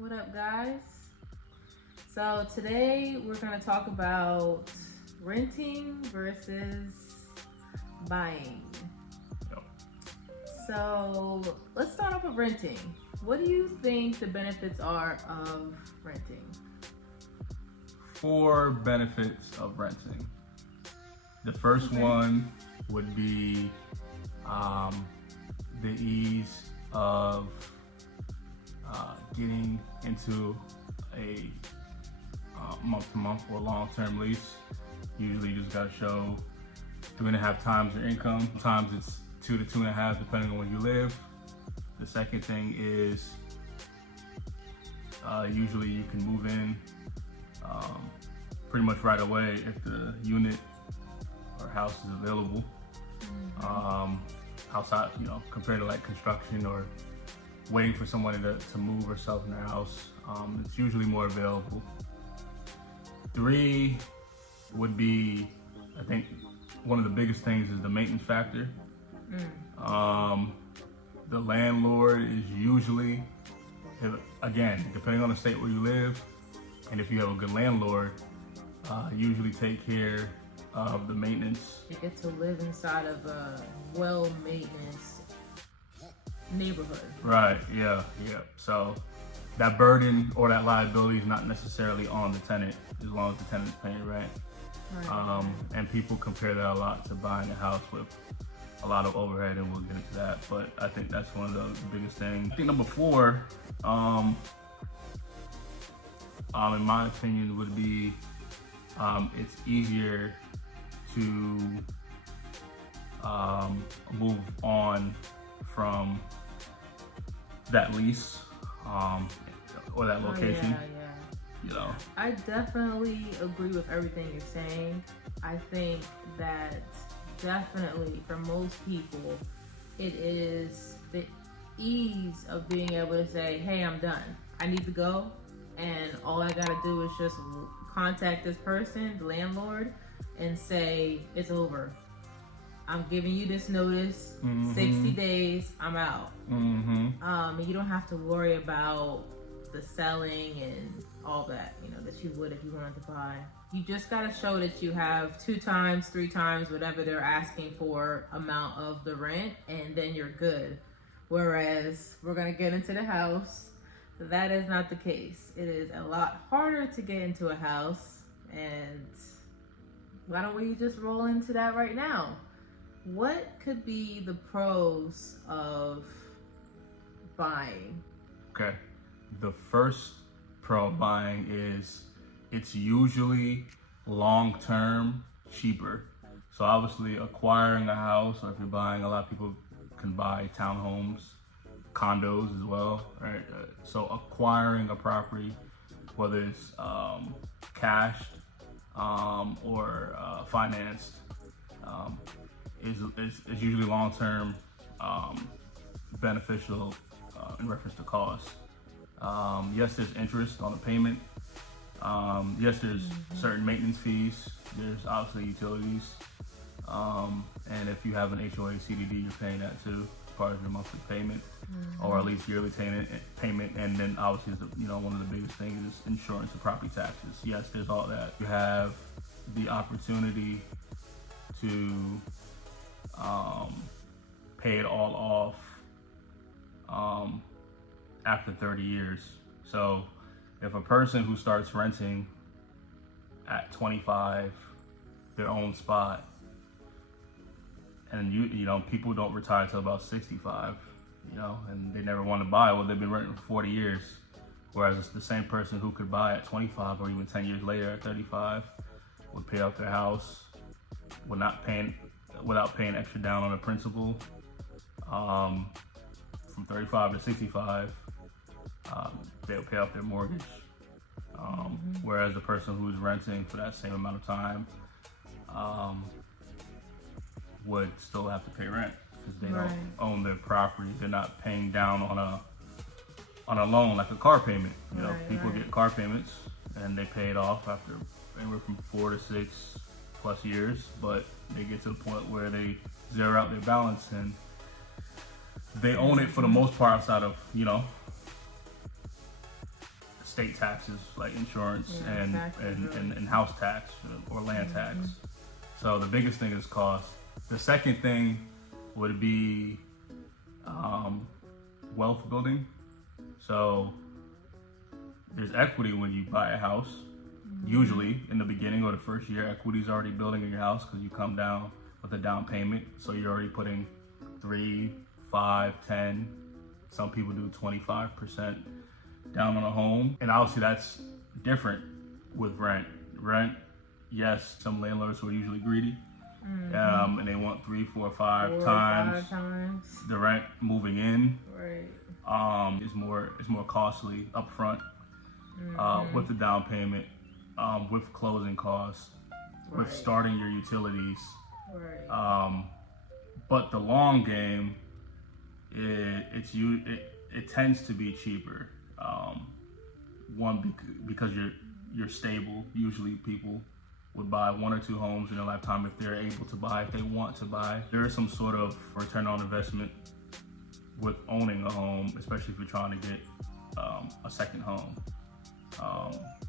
What up, guys? So today we're going to talk about renting versus buying. Yep. So let's start off with renting. What do you think the benefits are of renting? 4 benefits of renting. The first one would be the ease of getting into a month-to-month or long-term lease. Usually you just gotta show 3.5 times your income. Sometimes it's 2 to 2.5 depending on where you live. The second thing is usually you can move in pretty much right away if the unit or house is available. Outside, compared to like construction or waiting for someone to move or sell in their house, it's usually more available. 3 would be, I think, one of the biggest things is the maintenance factor. The landlord is usually, again, depending on the state where you live, and if you have a good landlord, usually take care of the maintenance. You get to live inside of a well-maintenance neighborhood. Right, yeah. So that burden or that liability is not necessarily on the tenant as long as the tenant's paying rent. Right. And people compare that a lot to buying a house with a lot of overhead, and we'll get into that. But I think that's one of the biggest things. I think number 4, in my opinion, would be it's easier to move on from that lease or that location. Yeah. I definitely agree with everything you're saying. I think that definitely for most people, it is the ease of being able to say, hey, I'm done. I need to go. And all I gotta do is just contact this person, the landlord, and say, it's over. I'm giving you this notice, 60 days, I'm out. And you don't have to worry about the selling and all that, that you would if you wanted to buy. You just gotta show that you have 2 times, 3 times, whatever they're asking for amount of the rent, and then you're good. Whereas we're gonna get into the house, that is not the case. It is a lot harder to get into a house, and why don't we just roll into that right now? What could be the pros of buying? Okay. The first pro of buying is it's usually long-term cheaper. So obviously acquiring a house, or if you're buying, a lot of people can buy townhomes, condos as well, right? So acquiring a property, whether it's cashed or financed, is usually long-term beneficial in reference to cost. Yes, there's interest on the payment. Yes, there's certain maintenance fees. There's obviously utilities. And if you have an HOA CDD, you're paying that too as part of your monthly payment, or at least yearly payment. And then obviously, one of the biggest things is insurance and property taxes. Yes, there's all that. You have the opportunity to pay it all off after 30 years. So if a person who starts renting at 25, their own spot, and people don't retire till about 65, and they never want to buy. Well, they've been renting for 40 years. Whereas it's the same person who could buy at 25 or even 10 years later at 35 would pay off their house without paying extra down on the principal. From 35 to 65, they'll pay off their mortgage. Whereas the person who's renting for that same amount of time would still have to pay rent because they don't own their property. They're not paying down on a loan like a car payment. People get car payments and they pay it off after anywhere from 4 to 6 plus years, but they get to the point where they zero out their balance and they own it for the most part outside of, state taxes like insurance taxes, and house tax or land tax. So the biggest thing is cost. The second thing would be wealth building. So there's equity when you buy a house. Usually in the beginning or the first year, equity is already building in your house because you come down with a down payment. So you're already putting 3, 5, 10. Some people do 25% down on a home. And obviously that's different with rent. Rent, yes, some landlords who are usually greedy. And they want 3, 4, 5 times the rent moving in. Right. Is more costly up front with the down payment, with closing costs, with starting your utilities. Right. But the long game, it tends to be cheaper. One, because you're stable. Usually people would buy 1 or 2 homes in their lifetime if they're able to buy, if they want to buy. There is some sort of return on investment with owning a home, especially if you're trying to get a second home.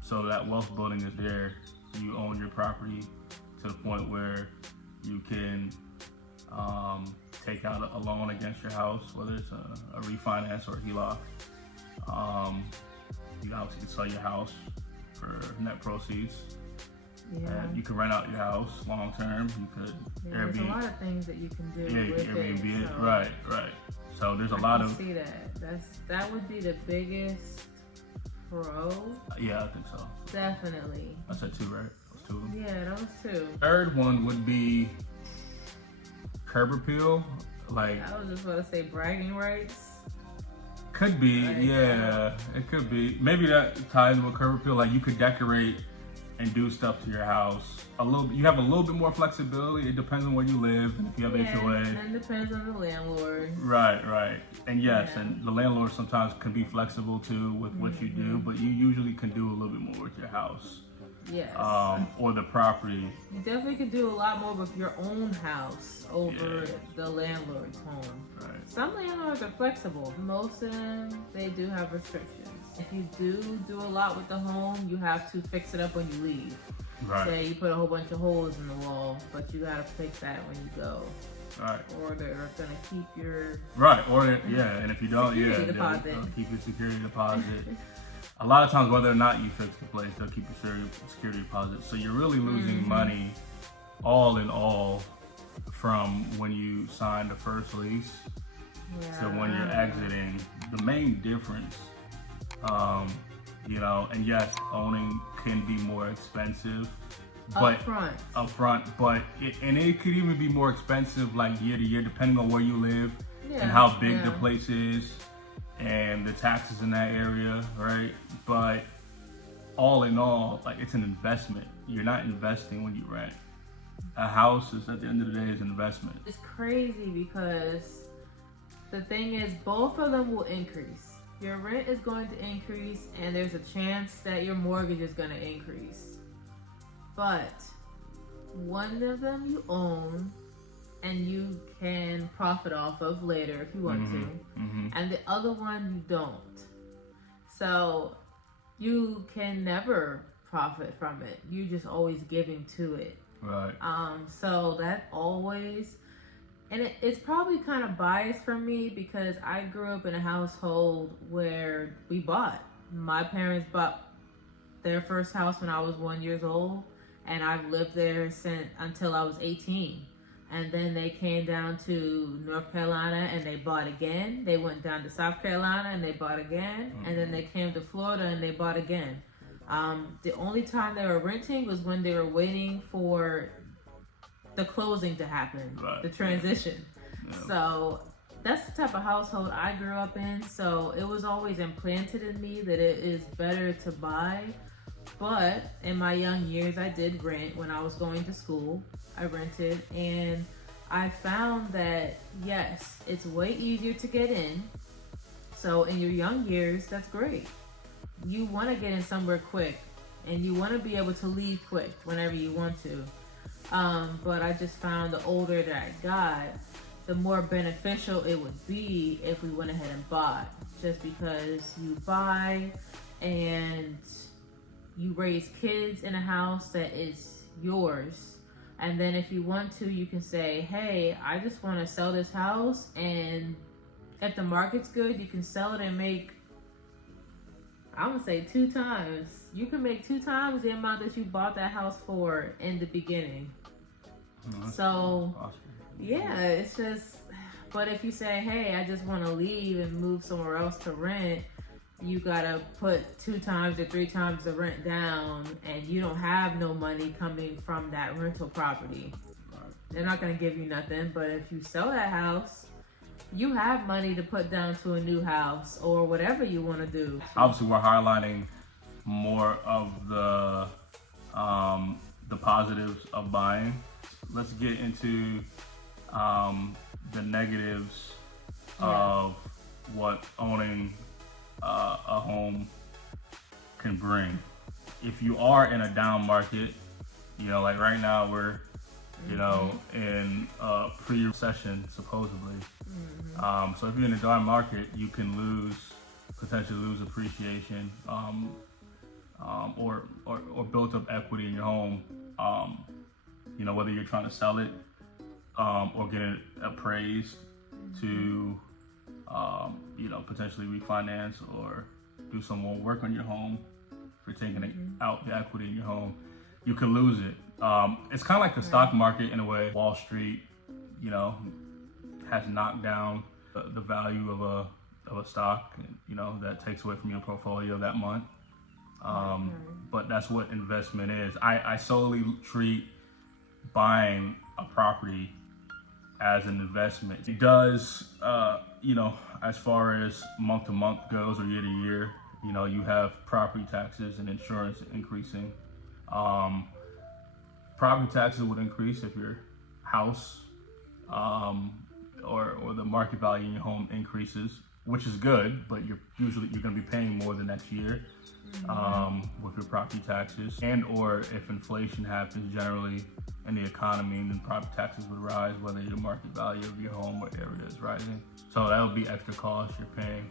So that wealth building is there. You own your property to the point where you can take out a loan against your house, whether it's a refinance or a HELOC. You obviously can sell your house for net proceeds. And you can rent out your house long term. You could There's a lot of things that you can do. Yeah, you with can Airbnb it. it. So Right. So there's a lot of. See that would be the biggest pro. Yeah, I think so. Definitely. I said 2, right? Those 2 of them. Yeah, those 2. Third one would be curb appeal. Like, I was just about to say bragging rights. could be, yeah, it could be. Maybe that ties with curb appeal. Like, you could decorate and do stuff to your house a little. You have a little bit more flexibility. It depends on where you live and if you have HOA. And depends on the landlord. Right. And yes, and the landlord sometimes can be flexible too with what you do, but you usually can do a little bit more with your house. Yes. Or the property. You definitely can do a lot more with your own house over the landlord's home. Right. Some landlords are flexible. Most of them, they do have restrictions. If you do a lot with the home, you have to fix it up when you leave. Right. Say you put a whole bunch of holes in the wall, but you gotta fix that when you go. Right. Or they're gonna keep your and if you don't, deposit. Keep your security deposit. A lot of times, whether or not you fix the place, they'll keep your security deposit. So you're really losing money, all in all, from when you sign the first lease to when you're exiting. The main difference, and yes, owning can be more expensive, but up front, but it could even be more expensive like year to year, depending on where you live and how big the place is and the taxes in that area, right? But all in all, like, it's an investment. You're not investing when you rent. A house is, at the end of the day, is an investment. It's crazy because the thing is, both of them will increase. Your rent is going to increase, and there's a chance that your mortgage is going to increase. But one of them you own and you can profit off of later if you want to, and the other one you don't. So you can never profit from it. You're just always giving to it. Right. So that always, and it's probably kind of biased for me because I grew up in a household where we bought. My parents bought their first house when I was 1 year old, and I've lived there until I was 18. And then they came down to North Carolina and they bought again. They went down to South Carolina and they bought again. And then they came to Florida and they bought again. The only time they were renting was when they were waiting for the closing to happen, the transition. Yeah. So that's the type of household I grew up in. So it was always implanted in me that it is better to buy. But in my young years, I did rent when I was going to school. I rented, and I found that, yes, it's way easier to get in. So in your young years, that's great. You want to get in somewhere quick, and you want to be able to leave quick whenever you want to. But I just found the older that I got, the more beneficial it would be if we went ahead and bought. Just because you buy, and you raise kids in a house that is yours. And then if you want to, you can say, hey, I just want to sell this house, and if the market's good, you can sell it and make, I'm gonna say 2 times. You can make 2 times the amount that you bought that house for in the beginning. So, awesome. Yeah, it's just, but if you say, hey, I just want to leave and move somewhere else to rent, you gotta put 2 times or 3 times the rent down, and you don't have no money coming from that rental property. They're not gonna give you nothing, but if you sell that house, you have money to put down to a new house or whatever you want to do. Obviously, we're highlighting more of the positives of buying. Let's get into the negatives of what owning a home can bring. If you are in a down market, like right now we're in a pre-recession supposedly. So if you're in a down market, you can potentially lose appreciation, or build up equity in your home. Whether you're trying to sell it or get it appraised to potentially refinance or do some more work on your home for taking out the equity in your home, you can lose it. It's kind of like the stock market in a way. Wall Street, has knocked down the value of a stock, that takes away from your portfolio that month. But that's what investment is. I solely treat buying a property as an investment. It does, as far as month to month goes or year to year, you have property taxes and insurance increasing. Property taxes would increase if your house or the market value in your home increases, which is good, but you're going to be paying more the next year with your property taxes. And or if inflation happens generally in the economy, then property taxes would rise, whether your market value of your home, whatever it is, rising. So that would be extra cost you're paying,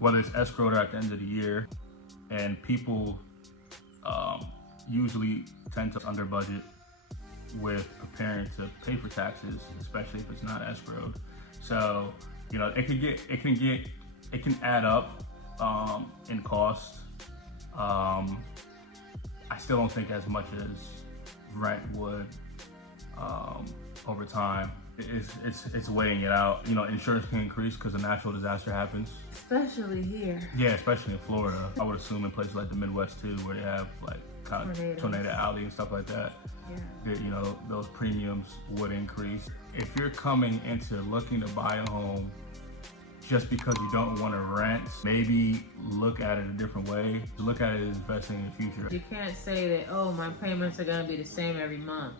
whether it's escrowed or at the end of the year. And people usually tend to under budget with preparing to pay for taxes, especially if it's not escrowed. So, it can add up in cost. I still don't think as much as rent would over time. It's weighing it out. Insurance can increase because a natural disaster happens. Especially here. Yeah, especially in Florida. I would assume in places like the Midwest too, where they have like kind of tornado alley and stuff like that. Yeah. Those premiums would increase. If you're coming into looking to buy a home just because you don't want to rent, maybe look at it a different way. Look at it as investing in the future. You can't say that, oh, my payments are going to be the same every month.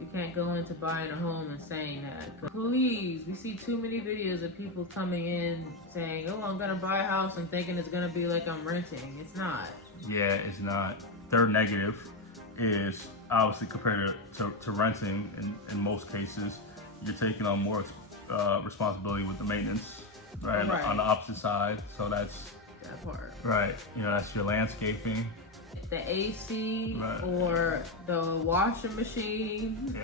You can't go into buying a home and saying that. Please, we see too many videos of people coming in saying, oh, I'm going to buy a house and thinking it's going to be like I'm renting. It's not. Yeah, it's not. Third negative is obviously compared to renting. In most cases, you're taking on more responsibility with the maintenance, right? On the opposite side. So that's that part. Right. That's your landscaping. The AC or the washing machine,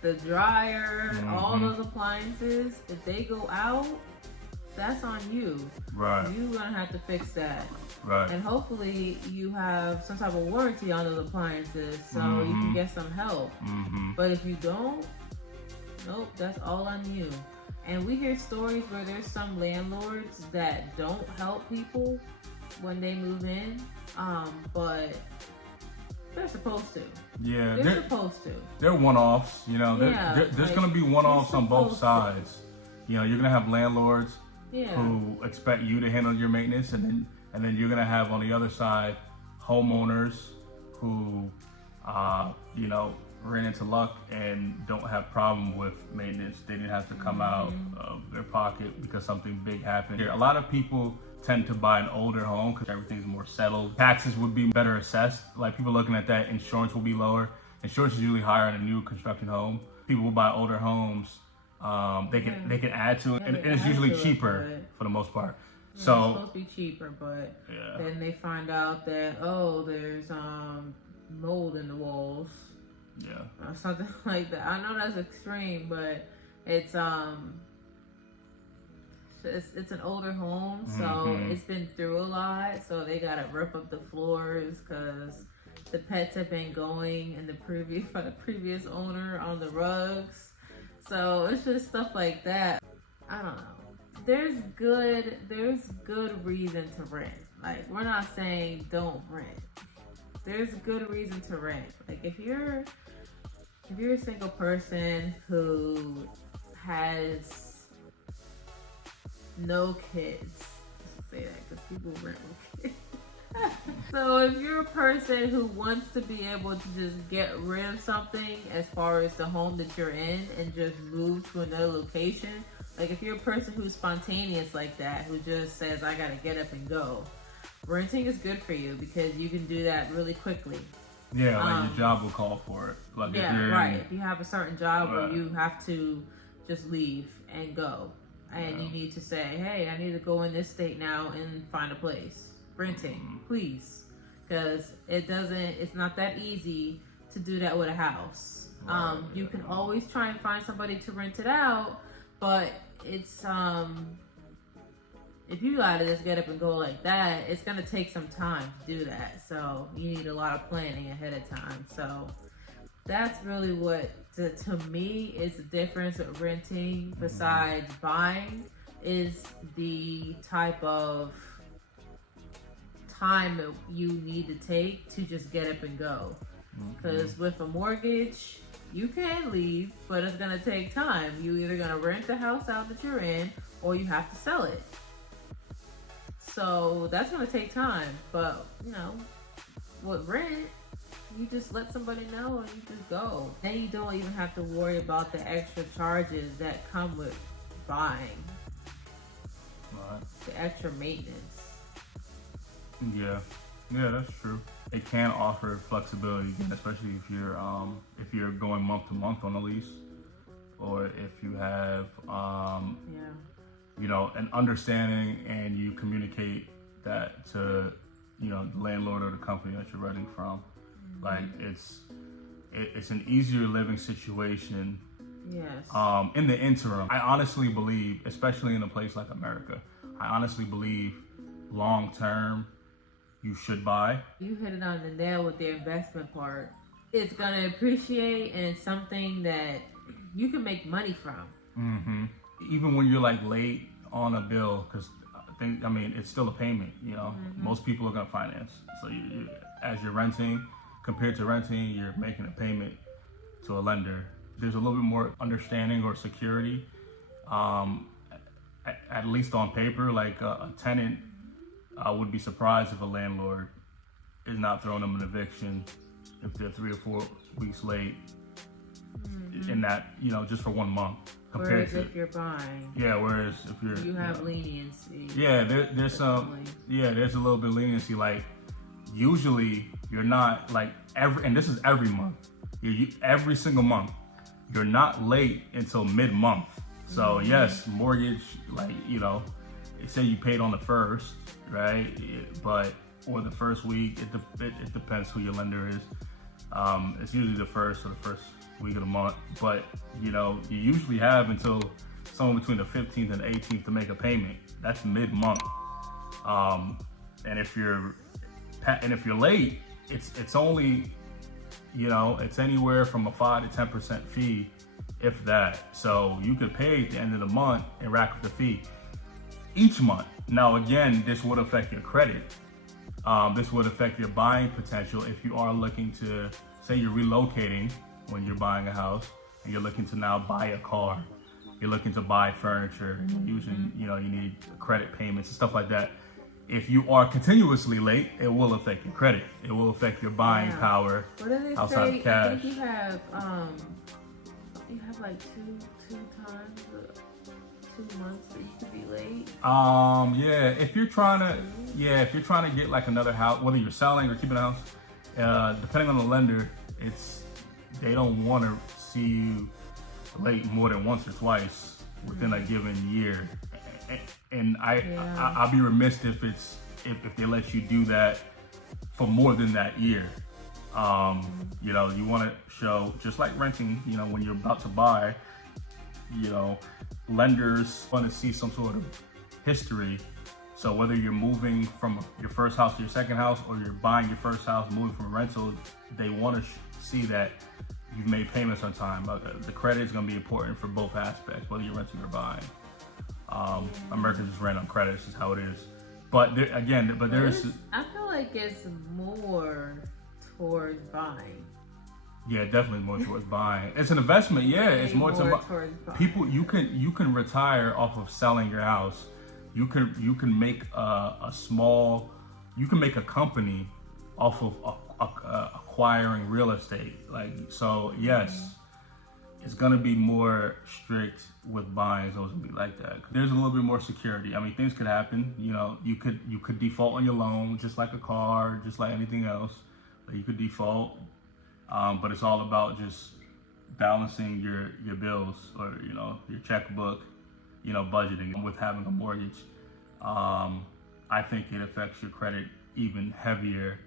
the dryer, all those appliances, if they go out, that's on you. Right. You're going to have to fix that. Right. And hopefully you have some type of warranty on those appliances so you can get some help. But if you don't, nope, that's all on you. And we hear stories where there's some landlords that don't help people when they move in, but they're supposed to. Yeah, they're supposed to. They're one-offs, there's going to be one-offs on both sides. You're going to have landlords who expect you to handle your maintenance, and then you're going to have on the other side homeowners who ran into luck and don't have problem with maintenance. They didn't have to come out of their pocket because something big happened. A lot of people tend to buy an older home because everything's more settled. Taxes would be better assessed. Like people looking at that, insurance will be lower. Insurance is usually higher in a new construction home. People will buy older homes. They can add to it, and it's usually cheaper for the most part. It's So supposed to be cheaper, but yeah, then they find out that, oh, there's mold in the walls yeah, or something like that. I know that's extreme, but it's it's an older home, so it's been through a lot. So they gotta rip up the floors because the pets have been going in the previous owner on the rugs. So it's just stuff like that. I don't know. There's good reason to rent. Like, we're not saying don't rent. There's good reason to rent. Like, if you're a single person who has no kids, let's say that because people rent with kids. So if you're a person who wants to be able to just get rid of something as far as the home that you're in and just move to another location, like if you're a person who's spontaneous like that, who just says, I gotta get up and go, renting is good for you because you can do that really quickly. yeah. Like your job will call for it. Like Yeah, if you're right. If you have a certain job where Right. you have to just leave and go, and you need to say, hey, I need to go in this state now and find a place. Renting, please. Because it's not that easy to do that with a house. Right, You can always try and find somebody to rent it out, but it's, if you gotta just get up and go like that, it's gonna take some time to do that. So you need a lot of planning ahead of time. So that's really what, to me, is the difference with renting besides buying, is the type of time that you need to take to just get up and go. Because with a mortgage, you can leave, but it's gonna take time. You either gonna rent the house out that you're in, or you have to sell it. So that's gonna take time. But with rent, you just let somebody know and you just go. Then you don't even have to worry about the extra charges that come with buying. Right. The extra maintenance. Yeah, that's true. It can offer flexibility, especially if you're going month to month on a lease, or if you have an understanding and you communicate that to the landlord or the company that you're renting from. Like it's an easier living situation. Yes. In the interim, I honestly believe, especially in a place like America, I honestly believe long term you should buy. You hit it on the nail with the investment part. It's gonna appreciate, and it's something that you can make money from. Even when you're like late on a bill, because it's still a payment. Most people are gonna finance. So you as you're renting, compared to renting, you're making a payment to a lender. There's a little bit more understanding or security, at least on paper. Like a tenant, I would be surprised if a landlord is not throwing them an eviction if they're 3 or 4 weeks late in that, just for 1 month. Whereas if you're buying, whereas if you have leniency. There's a little bit of leniency. Like usually you're not like and this is every month. Every single month, you're not late until mid-month. So yes, mortgage, like say you paid on the first, right? Or the first week. It depends who your lender is. It's usually the first or the first week of the month. But you usually have until somewhere between the 15th and the 18th to make a payment. That's mid-month. And if you're late, it's only it's anywhere from a 5 to 10% fee, if that. So you could pay at the end of the month and rack up the fee each month. Now again, this would affect your credit. This would affect your buying potential if you are looking to, say you're relocating when you're buying a house and you're looking to now buy a car, you're looking to buy furniture, and you're using, you need credit payments and stuff like that. If you are continuously late, it will affect your credit. It will affect your buying power What do they outside say? of cash. I think you have like two times 2 months that you could be late. If you're trying to get like another house, whether you're selling or keeping a house, depending on the lender, they don't want to see you late more than once or twice within a given year. and I'll be remiss if they let you do that for more than that year. You know, you want to show, just like renting, you know, when you're about to buy, you know, lenders want to see some sort of history. So whether you're moving from your first house to your second house, or you're buying your first house, moving from a rental, they want to see that you've made payments on time. The credit is going to be important for both aspects, whether you're renting or buying. Americans just ran on credit. It's just how it is. But there, again, there's. I feel like it's more towards buying. Yeah, definitely more towards buying. It's an investment. Yeah, it's more towards buying. People, you can retire off of selling your house. You can make a small. You can make a company off of acquiring real estate. Like, so, yes. It's gonna be more strict with buying. It's always gonna be like that. There's a little bit more security. I mean, things could happen. You know, you could default on your loan, just like a car, just like anything else. You could default, but it's all about just balancing your bills, or you know, your checkbook, you know, budgeting. With having a mortgage, I think it affects your credit even heavier,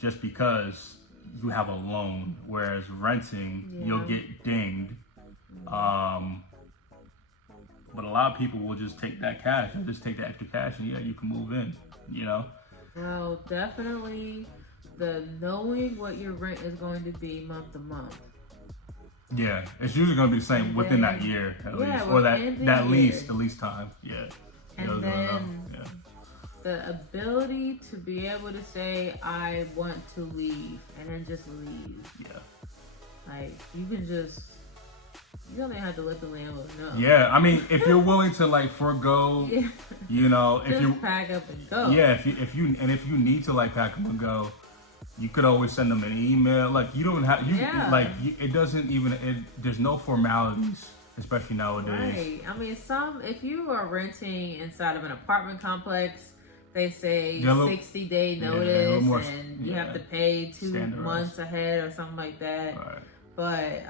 just because you have a loan, whereas renting, you'll get dinged. But a lot of people will just take that cash, and just take the extra cash, and yeah, you can move in, you know? Well, definitely the knowing what your rent is going to be month to month. Yeah, it's usually going to be the same within that year, at least, or that least time, yeah. And then the ability to be able to say, I want to leave, and then just leave. Yeah. Like, you can just, you don't even have to let the landlord know. Yeah, I mean, if you're willing to like forego, you know, if you pack up and go. Yeah, if you need to like pack up and go, you could always send them an email. Like, you don't have, it doesn't even, there's no formalities, especially nowadays. Right. I mean, if you are renting inside of an apartment complex, they say 60-day notice, and you have to pay 2 months ahead or something like that. Right. But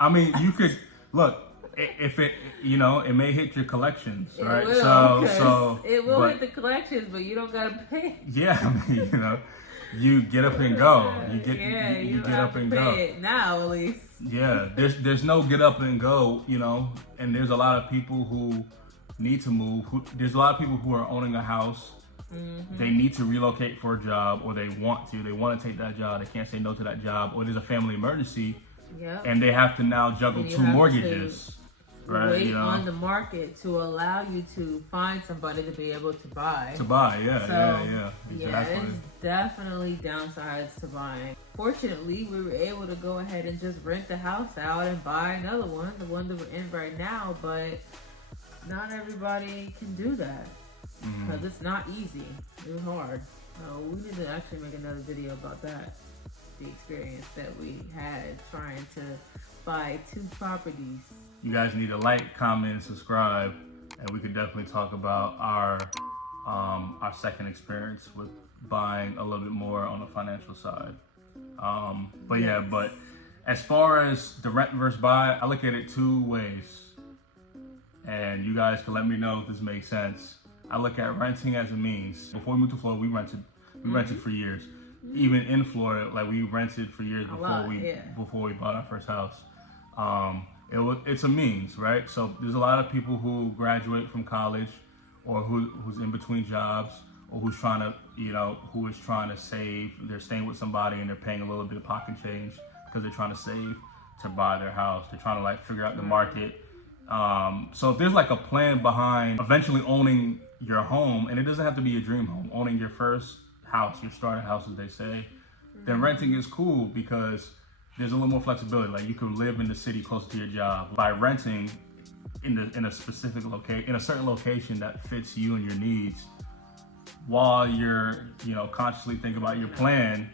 I mean, you could look, if it, you know, it may hit your collections, right? It will, it will hit the collections, but you don't gotta pay. Yeah, I mean, you know, you get up and go. You get up and go. It now, at least. Yeah, there's no get up and go, you know, and there's a lot of people who need to move. There's a lot of people who are owning a house. Mm-hmm. They need to relocate for a job, or they want to take that job. They can't say no to that job, or there's a family emergency, and they have to now juggle 2 mortgages. Right, wait on the market to allow you to find somebody to be able to buy. Yeah, exactly. Yeah, it's definitely downsides to buying. Fortunately, we were able to go ahead and just rent the house out and buy another one, the one that we're in right now, but not everybody can do that, because it's not easy. It's hard. So we need to actually make another video about that, the experience that we had trying to buy 2 properties. You guys need to like, comment, and subscribe, and we could definitely talk about our second experience with buying a little bit more on the financial side. But as far as the rent versus buy, I look at it 2 ways, and you guys can let me know if this makes sense. I look at renting as a means. Before we moved to Florida, we rented for years. Even in Florida, like, we rented for years before we bought our first house. It's a means, right? So there's a lot of people who graduate from college, or who's in between jobs, or who is trying to save. They're staying with somebody and they're paying a little bit of pocket change because they're trying to save to buy their house. They're trying to like figure out the market. So if there's like a plan behind eventually owning your home, and it doesn't have to be your dream home, owning your first house, your starter house, as they say, then renting is cool because there's a little more flexibility. Like, you can live in the city close to your job. By renting in a specific location, in a certain location that fits you and your needs, while you're, you know, consciously thinking about your plan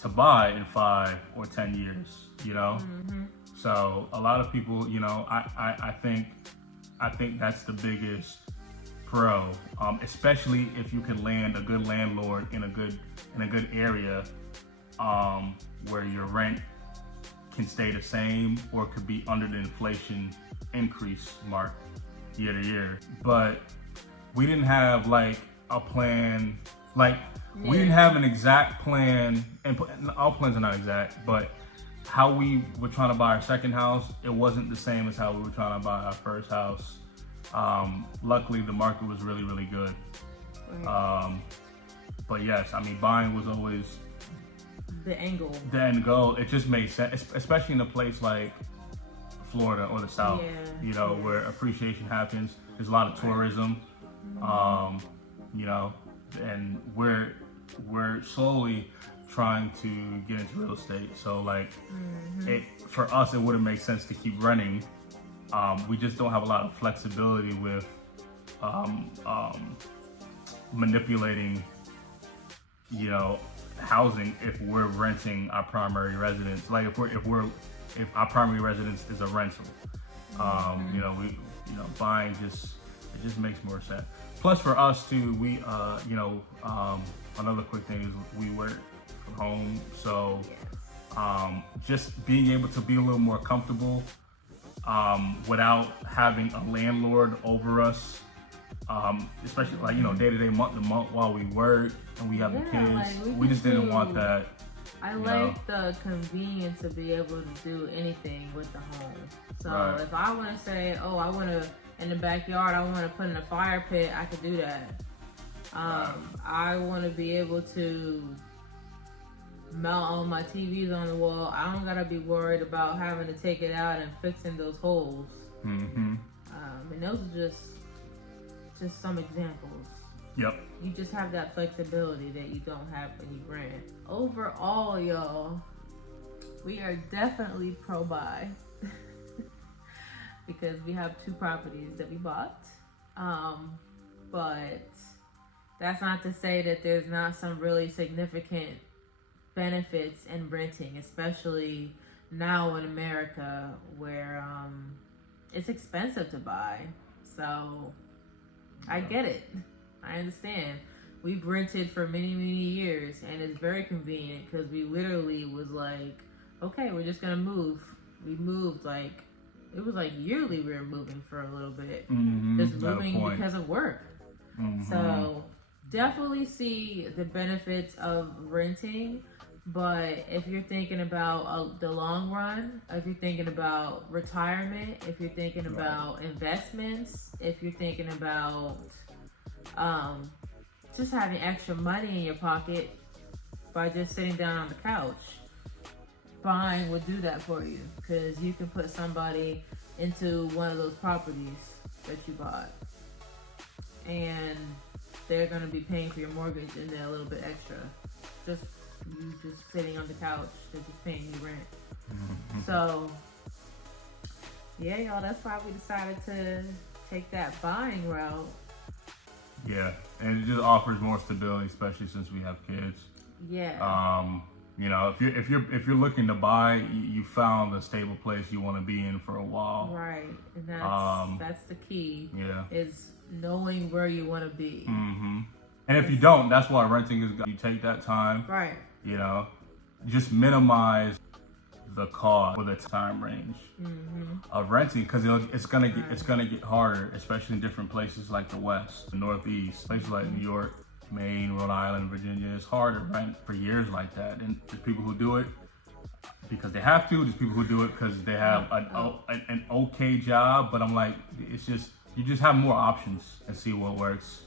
to buy in 5 or 10 years, you know? So a lot of people, you know, I think that's the biggest pro, especially if you can land a good landlord in a good area, where your rent can stay the same or could be under the inflation increase mark year to year. But we didn't have like a plan, like we didn't have an exact plan, and our plans are not exact, but how we were trying to buy our second house, it wasn't the same as how we were trying to buy our first house. Luckily, the market was really, really good. But yes, I mean, buying was always the angle. The end goal. It just made sense, especially in a place like Florida or the South, you know, where appreciation happens. There's a lot of tourism, you know, and we're slowly trying to get into real estate. So like, for us, it wouldn't make sense to keep renting. We just don't have a lot of flexibility with manipulating, you know, housing if we're renting our primary residence. Like if our primary residence is a rental, you know, buying it just makes more sense. Plus for us too, we you know, another quick thing is we work from home, so just being able to be a little more comfortable without having a landlord over us, especially like, you know, day to day, month to month while we work and we have the kids. Like we just didn't want that. I like the convenience to be able to do anything with the home. So if I want to say, oh, I want to, in the backyard, I want to put in a fire pit, I could do that. I want to be able to mount all my TVs on the wall. I don't gotta be worried about having to take it out and fixing those holes. And those are just some examples. Yep. You just have that flexibility that you don't have when you rent. Overall, y'all, we are definitely pro buy because we have 2 properties that we bought. But that's not to say that there's not some really significant benefits in renting, especially now in America where it's expensive to buy. So I get it. I understand. We've rented for many, many years and it's very convenient because we literally was like, okay, we're just gonna move. We moved like, it was like yearly we were moving for a little bit. Just moving because of work. So definitely see the benefits of renting. But if you're thinking about the long run, if you're thinking about retirement, if you're thinking about investments, if you're thinking about just having extra money in your pocket by just sitting down on the couch, buying would do that for you because you can put somebody into one of those properties that you bought and they're going to be paying for your mortgage and then a little bit extra. Just sitting on the couch, they're just paying you rent. So yeah, y'all, that's why we decided to take that buying route. Yeah, and it just offers more stability, especially since we have kids. Yeah. You know, if you're looking to buy, you found a stable place you want to be in for a while. Right, and that's the key. Yeah. Is knowing where you want to be. And if you don't, that's why renting is good. You take that time. Right. You know, just minimize the cost or the time range of renting because it's gonna get harder, especially in different places like the West, the Northeast, places like New York, Maine, Rhode Island, Virginia. It's hard to rent for years like that. And there's people who do it because they have to. There's people who do it because they have an okay job. But I'm like, it's just, you just have more options and see what works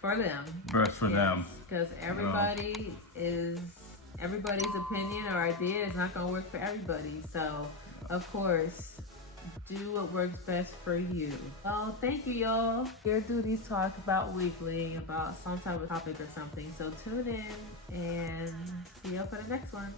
for them. Works for them. Because everybody's opinion or idea is not going to work for everybody. So, of course, do what works best for you. Well, thank you, y'all. Here do these talk about weekly about some type of topic or something. So tune in and see you for the next one.